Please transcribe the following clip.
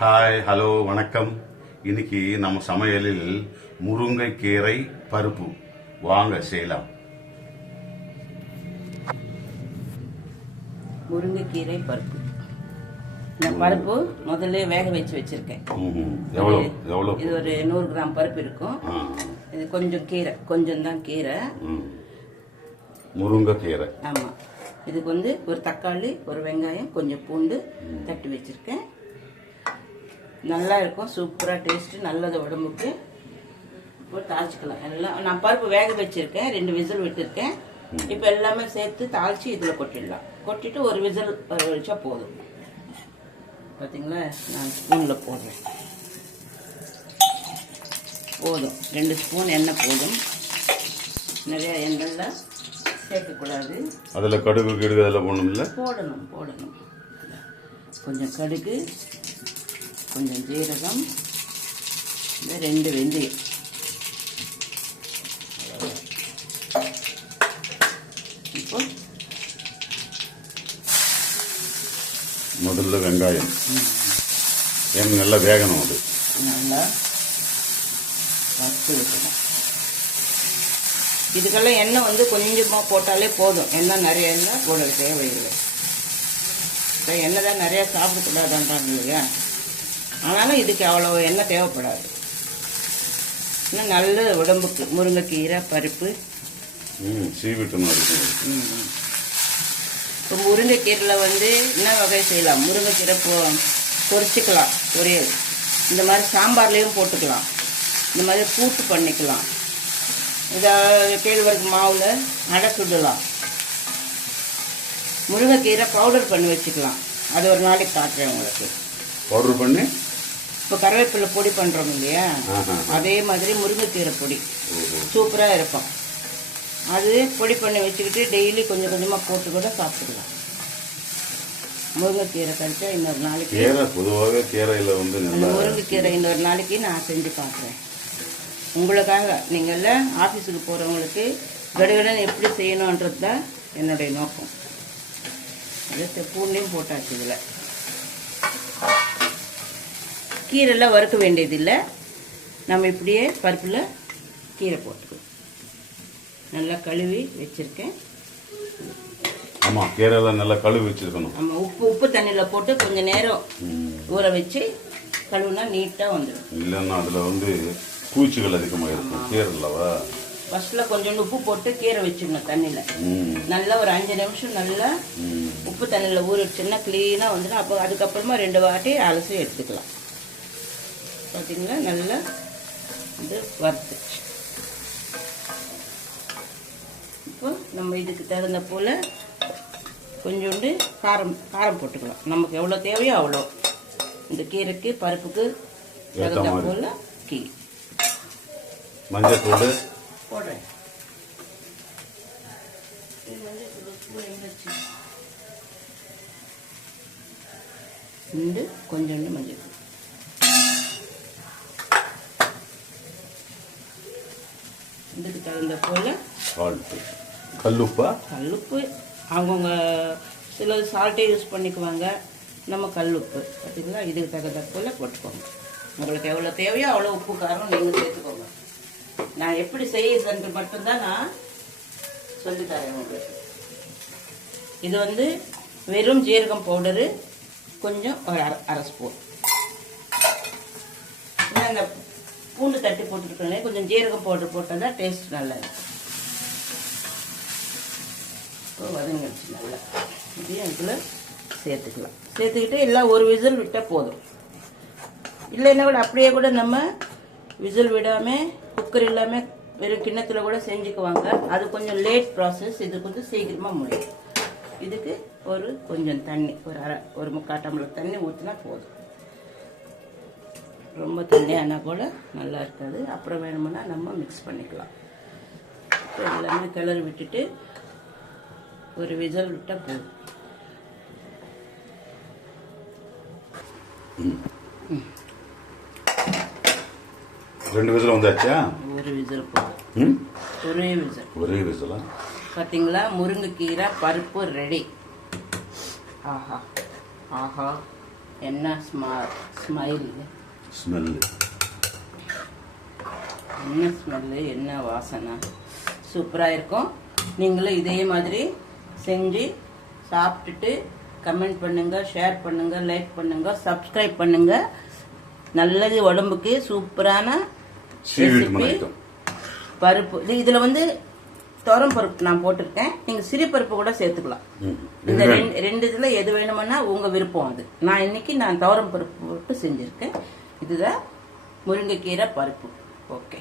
Hi hello வணக்கம். இன்னைக்கு நம்ம சமையலில் முருங்கைக்கீரை பருப்பு வாங்க செய்யலாம். முருங்கைக்கீரை பருப்பு. இந்த பருப்பு முதல்ல வேக வச்சு வச்சிருக்கேன். இது ஒரு 100 கிராம் பருப்பு இருக்கும். இது கொஞ்சம் கீரை, கொஞ்சம் தான் கீரை, முருங்கைக்கீரை. ஆமா. இதுக்கு வந்து ஒரு தக்காளி, ஒரு வெங்காயம், கொஞ்சம் பூண்டு தட்டி வச்சிருக்கேன். நல்லா இருக்கும், சூப்பரா டேஸ்ட், நல்லது உடம்புக்கு. இப்போ தாளிச்சுக்கலாம். எல்லாம் நான் பருப்பு வேக வச்சிருக்கேன், 2 விசில் விட்டுருக்கேன். இப்போ எல்லாமே சேர்த்து தாளிச்சு இதுல கொட்டிடலாம். கொட்டிட்டு ஒரு விசில் வச்சா போதும். பார்த்தீங்களா, நான் ஸ்பூன்ல போடுறேன். போதும், 2 ஸ்பூன் எண்ணெய் போதும். நிறைய எண்ணெய்ல சேர்க்கக்கூடாது. அதில் கடுகு கிடுகு அதெல்லாம் போடணும் இல்லை? போடணும் போடணும். கொஞ்சம் கடுகு, கொஞ்சம் ஜீரகம், 2 வெந்தயம். இப்போ முதல்ல வெங்காயம் நல்லா வேகணும். அது நல்லா வறுத்து வைக்கணும். இதுக்கெல்லாம் எண்ணெய் வந்து கொஞ்சமாக போட்டாலே போதும். எண்ணெய் நிறைய எண்ணெய் போட தேவையில்லை. எண்ணெய் தான் நிறையா சாப்பிடக்கூடாதுன்றாங்க இல்லையா, ஆனாலும் இதுக்கு அவ்வளோ எண்ணெய் தேவைப்படாது. இன்னும் நல்ல உடம்புக்கு முருங்கைக்கீரை பருப்பு சீவிட்டணும். இப்போ முருங்கைக்கீரையில் வந்து என்ன வகை செய்யலாம்? முருங்கைக்கீரை பொரிச்சிக்கலாம், பொரியல். இந்த மாதிரி சாம்பார்லேயும் போட்டுக்கலாம். இந்த மாதிரி கூட்டு பண்ணிக்கலாம். இதை கேழ்வரகு மாவில் அடை சுடலாம். முருங்கைக்கீரை பவுடர் பண்ணி வச்சுக்கலாம். அது ஒரு நாளைக்கு காட்டுறேன் உங்களுக்கு. பவுடர் பண்ணி இப்போ கருவேப்பிலை பொடி பண்ணுறோம் இல்லையா, அதே மாதிரி முருங்கைக்கீரை பொடி சூப்பராக இருக்கும். அது பொடி பண்ணி வச்சுக்கிட்டு டெய்லி கொஞ்சம் கொஞ்சமாக போட்டு கூட சாப்பிட்டுக்கலாம். முருங்கைக்கீரை கழிச்சா இன்னொரு நாளைக்கு, பொதுவாகவே கீரையில் வந்து முருங்கைக்கீரை இன்னொரு நாளைக்கு நான் செஞ்சு பார்க்குறேன் உங்களுக்காக. நீங்கள் ஆஃபீஸுக்கு போகிறவங்களுக்கு கடகடன் எப்படி செய்யணுன்றது தான் என்னுடைய நோக்கம். அது பூண்டையும் போட்டாச்சு. இதில் கீரைலாம் வறுக்க வேண்டியதில்லை. நம்ம இப்படியே பருப்பில் கீரை போட்டுக்கலாம். நல்லா கழுவி வச்சுருக்கேன். ஆமாம், கீரைலாம் நல்லா கழுவி வச்சுருக்கணும். ஆமாம், உப்பு தண்ணியில் போட்டு கொஞ்சம் நேரம் ஊற வச்சு கழுவுனா நீட்டாக வந்துடும். இல்லைன்னா அதில் வந்து பூச்சிகள் அதிகமாக இருக்கும் கீரைலவா. ஃபர்ஸ்ட்டில் கொஞ்சோண்டு உப்பு போட்டு கீரை வச்சுக்கணும் தண்ணியில். நல்லா ஒரு 5 நிமிஷம் நல்லா உப்பு தண்ணியில் ஊற வச்சுன்னா க்ளீனாக வந்துடும். அப்போ அதுக்கப்புறமா 2 வாட்டி அலசி எடுத்துக்கலாம். பார்த்தீங்களா, நல்லா வந்து வறுத்துச்சு. இப்போ நம்ம இதுக்கு தகுந்த போல் கொஞ்சோண்டு காரம் போட்டுக்கலாம். நமக்கு எவ்வளோ தேவையோ அவ்வளோ. இந்த கீரைக்கு பருப்புக்கு தகுந்த போல் மஞ்சள் தூள் போடுறேன். கொஞ்சோண்டு மஞ்சள் தூள், இதுக்கு தகுந்த போல் கல்லுப்பு. அவங்கவுங்க சிலது சால்ட்டே யூஸ் பண்ணிக்குவாங்க. நம்ம கல்லுப்பு பார்த்தீங்களா, இதுக்கு தகுந்த போல் போட்டுக்கோங்க. உங்களுக்கு எவ்வளோ தேவையோ அவ்வளோ உப்பு காரம் நீங்கள் சேர்த்துக்கோங்க. நான் எப்படி செய்யறது மட்டும்தான் நான் சொல்லித்தரேன் உங்களுக்கு. இது வந்து வெறும் ஜீரகம் பவுடரு கொஞ்சம் ஒரு அரை ஸ்பூன். அந்த பூண்டு தட்டி போட்டுருக்கேன், கொஞ்சம் ஜீரகம் பவுடர் போட்டால் தான் டேஸ்ட் நல்லா இருக்கும். இப்போ வதங்கிடுச்சு நல்லா. இதையும் இதில் சேர்த்துக்கலாம். சேர்த்துக்கிட்டு எல்லாம் ஒரு விசில் விட்டால் போதும். இல்லைன்னா கூட அப்படியே கூட நம்ம விசில் விடாமல் குக்கர் இல்லாமல் வெறும் கிண்ணத்தில் கூட செஞ்சுக்குவாங்க. அது கொஞ்சம் லேட் ப்ராசஸ். இது கொஞ்சம் சீக்கிரமாக முடியும். இதுக்கு கொஞ்சம் தண்ணி, ஒரு 3/4 டம்ளர் தண்ணி ஊற்றினா போதும். ரொம்ப தண்ணியானா கூட நல்லா இருக்காது. அப்புறம் வேணுமுன்னா நம்ம மிக்ஸ் பண்ணிக்கலாம். இப்போ எல்லாமே கிளறி விட்டுட்டு ஒரு விசில் விட்டால் போதும். ரெண்டு விசில் வந்தாச்சா? ஒரு விசில் போதும். ஒரே விசிலா? பார்த்தீங்களா, முருங்கைக்கீரை பருப்பு ரெடி. ஆஹா ஆஹா, என்ன ஸ்மைல், ஸ்மெல்லு, என்ன ஸ்மெல்லு, என்ன வாசனை, சூப்பராக இருக்கும். நீங்களும் இதே மாதிரி செஞ்சு சாப்பிட்டுட்டு கமெண்ட் பண்ணுங்க, ஷேர் பண்ணுங்க, லைக் பண்ணுங்க, சப்ஸ்கிரைப் பண்ணுங்க. நல்லது உடம்புக்கு, சூப்பரான ரெசிபி. பருப்பு இதுல வந்து துவரம் பருப்பு நான் போட்டிருக்கேன். நீங்க சிறு பருப்பு கூட சேர்த்துக்கலாம். இந்த ரெண்டு இதுல எது வேணும்னா உங்க விருப்பம் அது. நான் இன்னைக்கு துவரம் பருப்பு போட்டு செஞ்சிருக்கேன். இதுதான் முருங்கைக்கீரை பருப்பு. ஓகே.